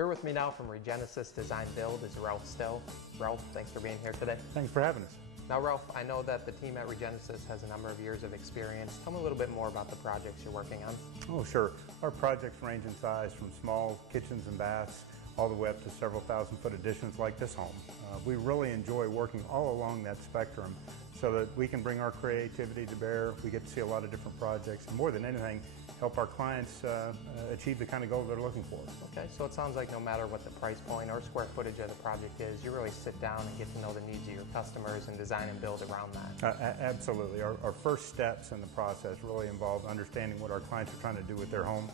Here with me now from Regenesis Design Build is Ralph Stow. Ralph, thanks for being here today. Thanks for having us. Now Ralph, I know that the team at Regenesis has a number of years of experience. Tell me a little bit more about the projects you're working on. Oh sure. Our projects range in size from small kitchens and baths all the way up to several thousand-foot additions like this home. We really enjoy working all along that spectrum so that we can bring our creativity to bear. We get to see a lot of different projects, and more than anything, help our clients achieve the kind of goal they're looking for. Okay, so it sounds like no matter what the price point or square footage of the project is, you really sit down and get to know the needs of your customers and design and build around that. Absolutely. Our first steps in the process really involve understanding what our clients are trying to do with their home,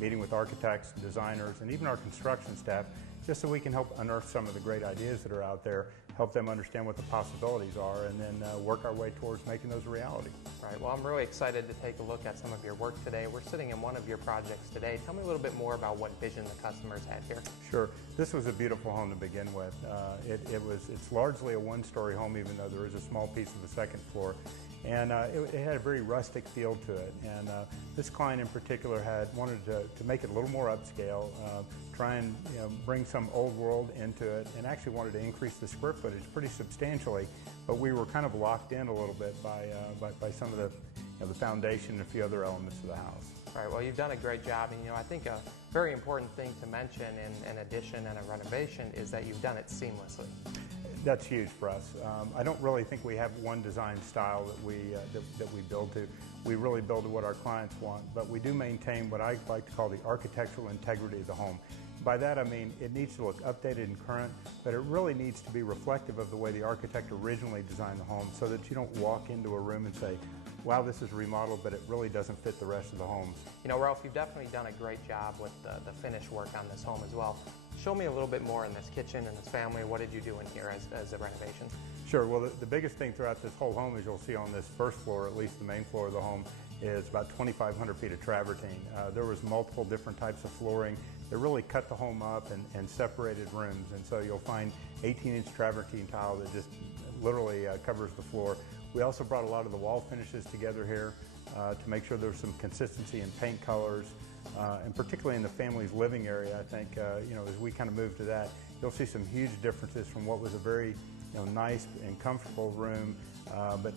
meeting with architects, designers, and even our construction staff, just so we can help unearth some of the great ideas that are out there, help them understand what the possibilities are, and then work our way towards making those a reality. Right, well I'm really excited to take a look at some of your work today. We're sitting in one of your projects today. Tell me a little bit more about what vision the customers had here. Sure. This was a beautiful home to begin with. It's largely a one-story home, even though there is a small piece of the second floor. And it had a very rustic feel to it, and this client in particular wanted to make it a little more upscale, try and bring some old world into it, and actually wanted to increase the square footage pretty substantially, but we were kind of locked in a little bit by some of the foundation and a few other elements of the house. All right, well you've done a great job, and I think a very important thing to mention in an addition and a renovation is that you've done it seamlessly. That's huge for us. I don't really think we have one design style that we build to. We really build to what our clients want, but we do maintain what I like to call the architectural integrity of the home. By that I mean it needs to look updated and current, but it really needs to be reflective of the way the architect originally designed the home, so that you don't walk into a room and say, wow, this is remodeled, but it really doesn't fit the rest of the home. Ralph, you've definitely done a great job with the finish work on this home as well. Show me a little bit more in this kitchen and this family. What did you do in here as a renovation? Sure. Well, the biggest thing throughout this whole home, as you'll see on this first floor, at least the main floor of the home, is about 2,500 feet of travertine. There was multiple different types of flooring. They really cut the home up and separated rooms, and so you'll find 18-inch travertine tile that just literally covers the floor. We also brought a lot of the wall finishes together here to make sure there's some consistency in paint colors. And particularly in the family's living area, I think, as we kind of move to that, you'll see some huge differences from what was a very nice and comfortable room,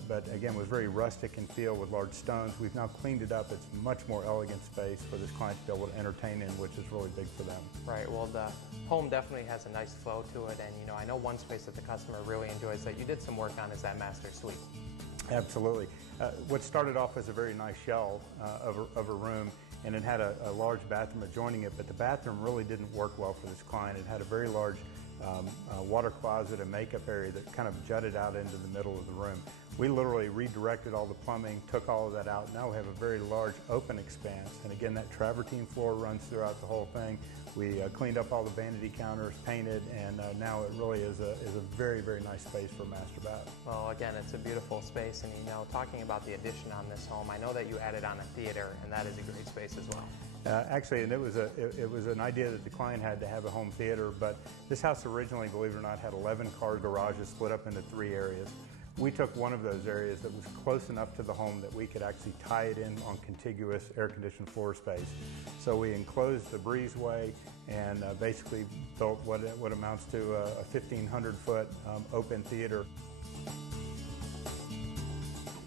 but again was very rustic in feel with large stones. We've now cleaned it up. It's a much more elegant space for this client to be able to entertain in, which is really big for them. Right, well the home definitely has a nice flow to it, and I know one space that the customer really enjoys that you did some work on is that master suite. Absolutely. What started off as a very nice shell of a room, and it had a large bathroom adjoining it, but the bathroom really didn't work well for this client. It had a very large water closet and makeup area that kind of jutted out into the middle of the room. We literally redirected all the plumbing, took all of that out. Now we have a very large open expanse, and again that travertine floor runs throughout the whole thing. We cleaned up all the vanity counters, painted, and now it really is a very, very nice space for a master bath. Well, again, it's a beautiful space, and talking about the addition on this home, I know that you added on a theater, and that is a great space as well. Actually, and it was an idea that the client had to have a home theater, but this house originally, believe it or not, had 11 car garages split up into 3 areas. We took one of those areas that was close enough to the home that we could actually tie it in on contiguous air-conditioned floor space. So we enclosed the breezeway and basically built what amounts to a 1,500-foot open theater.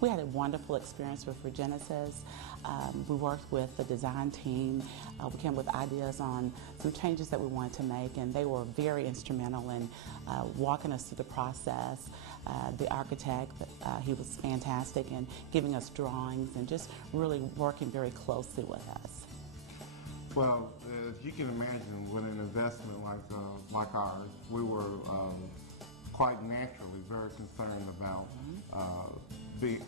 We had a wonderful experience with Regenesis. We worked with the design team. We came with ideas on some changes that we wanted to make, and they were very instrumental in walking us through the process. The architect, he was fantastic in giving us drawings and just really working very closely with us. Well, as you can imagine, with an investment like ours, we were quite naturally very concerned about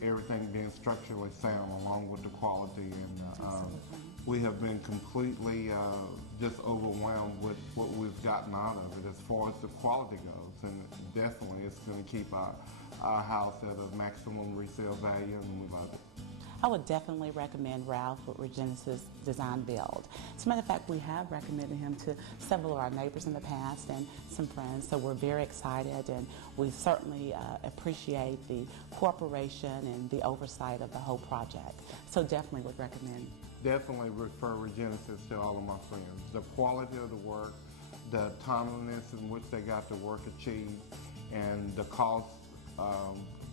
everything being structurally sound along with the quality, and we have been completely just overwhelmed with what we've gotten out of it as far as the quality goes, and definitely it's going to keep our house at a maximum resale value, and we love it. I would definitely recommend Ralph with Regenesis Design Build. As a matter of fact, we have recommended him to several of our neighbors in the past and some friends, so we're very excited, and we certainly appreciate the cooperation and the oversight of the whole project. So definitely would recommend. Definitely refer Regenesis to all of my friends. The quality of the work, the timeliness in which they got their work achieved, and the cost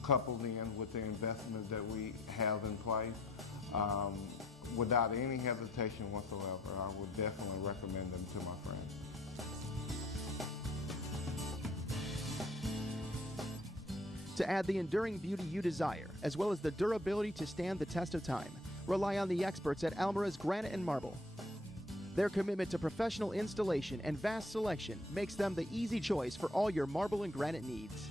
coupled in with the investment that we have in place. Without any hesitation whatsoever, I would definitely recommend them to my friends. To add the enduring beauty you desire, as well as the durability to stand the test of time, rely on the experts at Almira's Granite and Marble. Their commitment to professional installation and vast selection makes them the easy choice for all your marble and granite needs.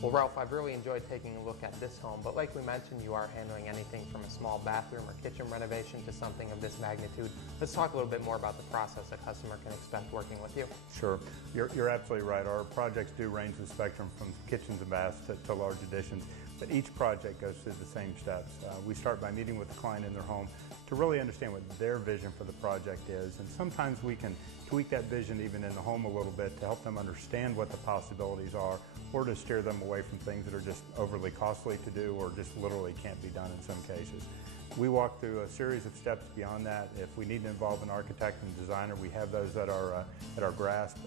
Well, Ralph, I've really enjoyed taking a look at this home, but like we mentioned, you are handling anything from a small bathroom or kitchen renovation to something of this magnitude. Let's talk a little bit more about the process a customer can expect working with you. Sure. You're absolutely right. Our projects do range the spectrum from kitchens and baths to large additions, but each project goes through the same steps. We start by meeting with the client in their home to really understand what their vision for the project is, and sometimes we can tweak that vision even in the home a little bit to help them understand what the possibilities are, or to steer them away from things that are just overly costly to do or just literally can't be done in some cases. We walk through a series of steps beyond that. If we need to involve an architect and designer, we have those at our grasp.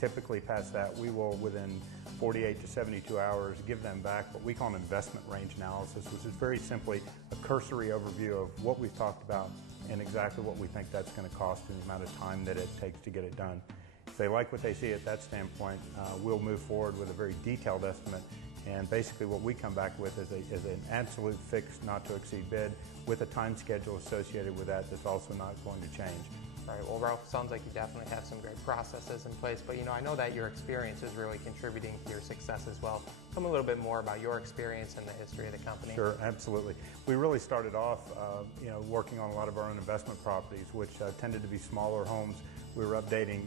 Typically past that, we will, within 48 to 72 hours, give them back what we call an investment range analysis, which is very simply a cursory overview of what we've talked about and exactly what we think that's going to cost and the amount of time that it takes to get it done. If they like what they see at that standpoint, we'll move forward with a very detailed estimate, and basically what we come back with is an absolute fixed not to exceed bid with a time schedule associated with that that's also not going to change. All right, well, Ralph, sounds like you definitely have some great processes in place, but I know that your experience is really contributing to your success as well. Tell me a little bit more about your experience and the history of the company. Sure, absolutely. We really started off, working on a lot of our own investment properties, which tended to be smaller homes. We were updating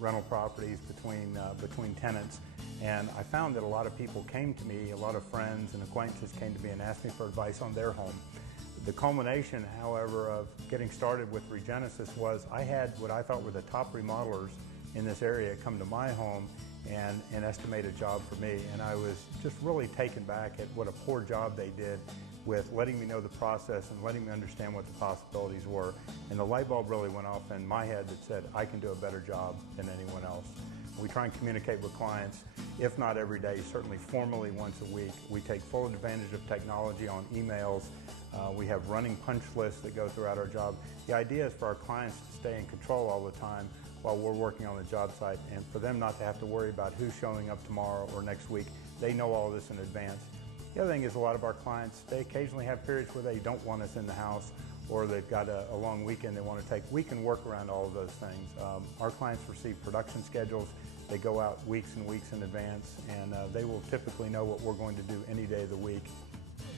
rental properties between tenants, and I found that a lot of people came to me, a lot of friends and acquaintances came to me and asked me for advice on their home. The culmination, however, of getting started with Regenesis was I had what I thought were the top remodelers in this area come to my home and estimate a job for me, and I was just really taken back at what a poor job they did with letting me know the process and letting me understand what the possibilities were. And the light bulb really went off in my head that said, I can do a better job than anyone else. We try and communicate with clients, if not every day, certainly formally once a week. We take full advantage of technology on emails. We have running punch lists that go throughout our job. The idea is for our clients to stay in control all the time while we're working on the job site, and for them not to have to worry about who's showing up tomorrow or next week. They know all this in advance. The other thing is a lot of our clients, they occasionally have periods where they don't want us in the house, or they've got a long weekend they want to take. We can work around all of those things. Our clients receive production schedules. They go out weeks and weeks in advance, and they will typically know what we're going to do any day of the week.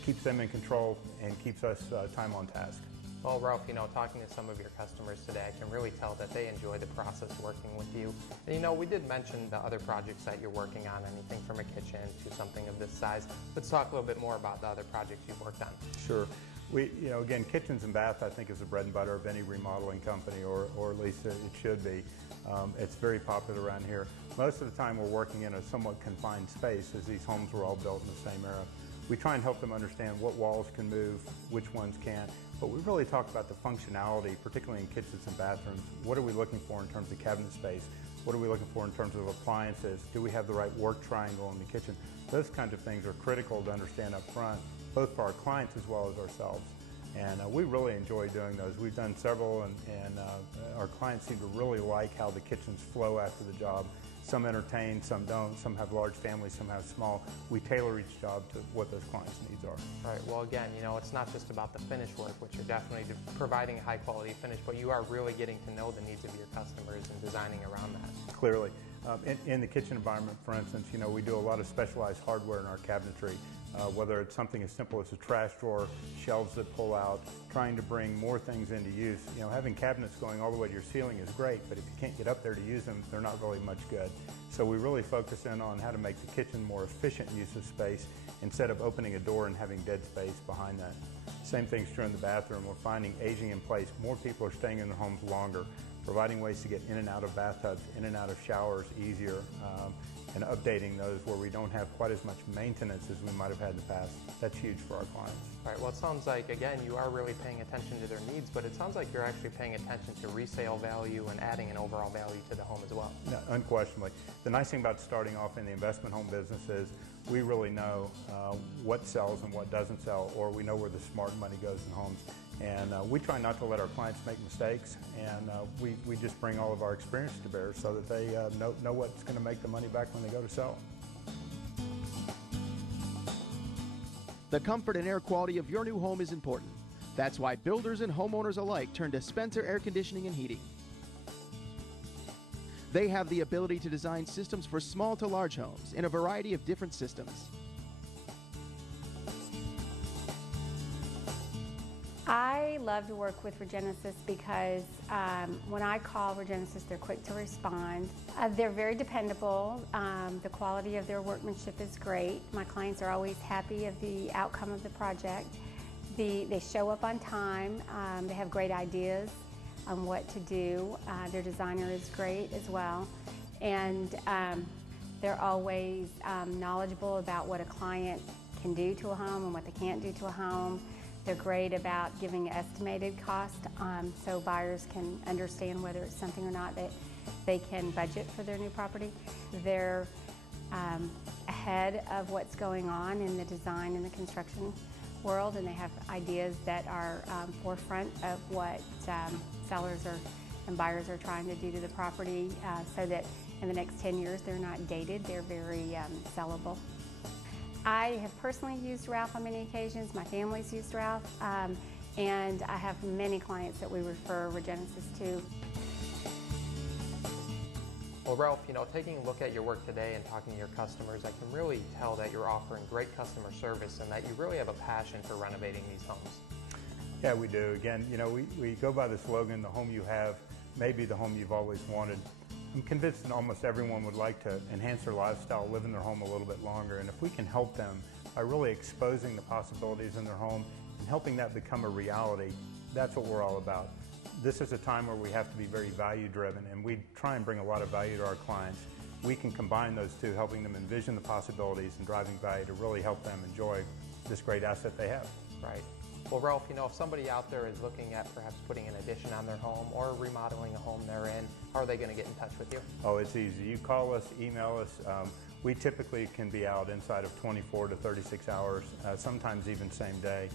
Keeps them in control and keeps us time on task. Well, Ralph, talking to some of your customers today, I can really tell that they enjoy the process working with you. And we did mention the other projects that you're working on, anything from a kitchen to something of this size. Let's talk a little bit more about the other projects you've worked on. Sure. We, again, kitchens and baths, I think, is the bread and butter of any remodeling company, or at least it should be. It's very popular around here. Most of the time we're working in a somewhat confined space, as these homes were all built in the same era. We try and help them understand what walls can move, which ones can't, but we really talk about the functionality, particularly in kitchens and bathrooms. What are we looking for in terms of cabinet space? What are we looking for in terms of appliances? Do we have the right work triangle in the kitchen? Those kinds of things are critical to understand up front, both for our clients as well as ourselves. And we really enjoy doing those. We've done several, and our clients seem to really like how the kitchens flow after the job. Some entertain, some don't, some have large families, some have small. We tailor each job to what those clients' needs are. All right, well again, it's not just about the finish work, which you're definitely providing a high quality finish, but you are really getting to know the needs of your customers and designing around that. Clearly. In the kitchen environment, for instance, we do a lot of specialized hardware in our cabinetry, whether it's something as simple as a trash drawer, shelves that pull out, trying to bring more things into use. Having cabinets going all the way to your ceiling is great, but if you can't get up there to use them, they're not really much good. So we really focus in on how to make the kitchen more efficient use of space instead of opening a door and having dead space behind that. Same thing's true in the bathroom. We're finding aging in place. More people are staying in their homes longer, providing ways to get in and out of bathtubs, in and out of showers easier. and updating those where we don't have quite as much maintenance as we might have had in the past. That's huge for our clients. All right, well, it sounds like, again, you are really paying attention to their needs, but it sounds like you're actually paying attention to resale value and adding an overall value to the home as well. No, unquestionably. The nice thing about starting off in the investment home business is we really know what sells and what doesn't sell, or we know where the smart money goes in homes. And we try not to let our clients make mistakes, and we just bring all of our experience to bear so that they know what's going to make the money back when they go to sell. The comfort and air quality of your new home is important. That's why builders and homeowners alike turn to Spencer Air Conditioning and Heating. They have the ability to design systems for small to large homes in a variety of different systems. I love to work with Regenesis because when I call Regenesis, they're quick to respond. They're very dependable. The quality of their workmanship is great. My clients are always happy of the outcome of the project. They show up on time. They have great ideas on what to do. Their designer is great as well. And they're always knowledgeable about what a client can do to a home and what they can't do to a home. They're great about giving estimated cost so buyers can understand whether it's something or not that they can budget for their new property. They're ahead of what's going on in the design and the construction world, and they have ideas that are forefront of what sellers and buyers are trying to do to the property so that in the next 10 years they're not dated, they're very sellable. I have personally used Ralph on many occasions. My family's used Ralph, and I have many clients that we refer Regenesis to. Well, Ralph, taking a look at your work today and talking to your customers, I can really tell that you're offering great customer service and that you really have a passion for renovating these homes. Yeah, we do. Again, we go by the slogan, the home you have may be the home you've always wanted. I'm convinced that almost everyone would like to enhance their lifestyle, live in their home a little bit longer, and if we can help them by really exposing the possibilities in their home and helping that become a reality, that's what we're all about. This is a time where we have to be very value-driven, and we try and bring a lot of value to our clients. We can combine those two, helping them envision the possibilities and driving value to really help them enjoy this great asset they have. Right. Well, Ralph, if somebody out there is looking at perhaps putting an addition on their home or remodeling a home they're in, how are they going to get in touch with you? Oh, it's easy. You call us, email us. We typically can be out inside of 24 to 36 hours, sometimes even same day.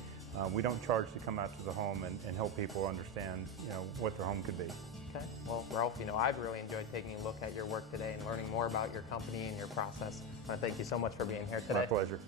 We don't charge to come out to the home and help people understand, what their home could be. Okay. Well, Ralph, I've really enjoyed taking a look at your work today and learning more about your company and your process. I want to thank you so much for being here today. My pleasure.